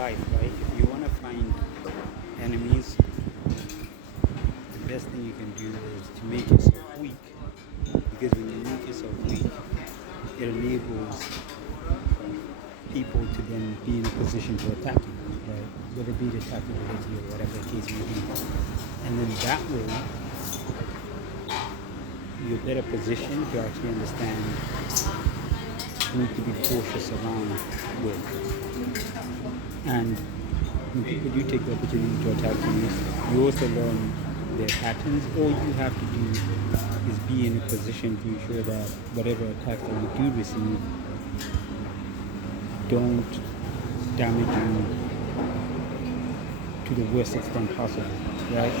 life, right? If you want to find enemies, the best thing you can do is to make yourself weak. Because when you make yourself weak, it enables people to then be in a position to attack you, right? Whether it be to attack you directly or whatever the case may be. And then that way, you're better positioned to actually understand who to be cautious around with. And when people do take the opportunity to attack you also learn their patterns. All you have to do is be in a position to ensure that whatever attacks that you do receive don't damage you to the worst extent possible, right?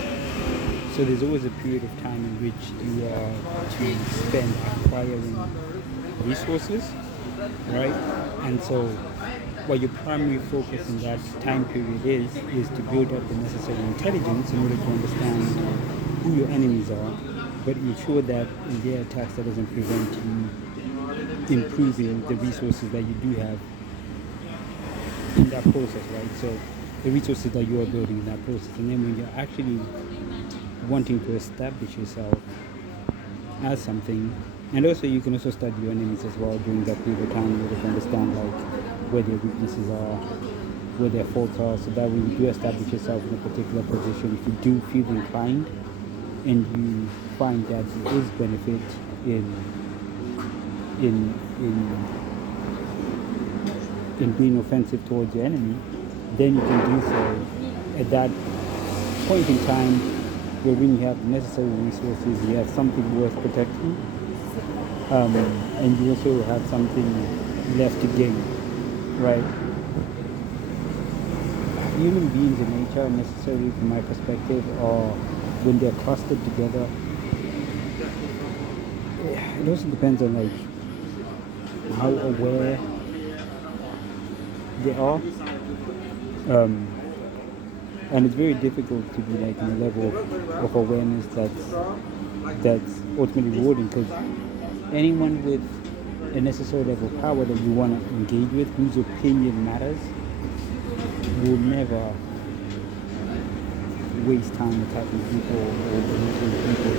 So there's always a period of time in which you are to spend acquiring resources, right? And so what your primary focus in that time period is to build up the necessary intelligence in order to understand who your enemies are, but ensure that in their attacks that doesn't prevent you improving the resources that you do have in that process, right? So the resources that you are building in that process. And then when you're actually wanting to establish yourself as something, and also you can also study your enemies as well during that period of time in order to understand like where their weaknesses are, where their faults are, so that when you do establish yourself in a particular position, if you do feel inclined and you find that there is benefit in in in being offensive towards your enemy, then you can do so at that point in time where when you have the necessary resources, you have something worth protecting, and you also have something left to gain, right? Human beings in nature, necessarily from my perspective, are when they're clustered together, it also depends on like how aware they are. And it's very difficult to be like in a level of awareness that's ultimately rewarding, because anyone with a necessary level of power that you want to engage with, whose opinion matters, will never waste time attacking people or manipulating people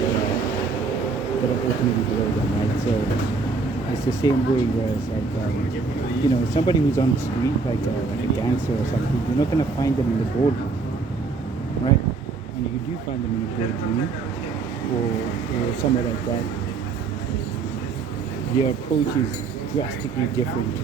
that are ultimately below them, right? So it's the same way where it's like, somebody who's on the street, like a gangster or something, you're not going to find them in the boardroom, right? And if you do find them in the boardroom or somewhere like that, their approach is drastically different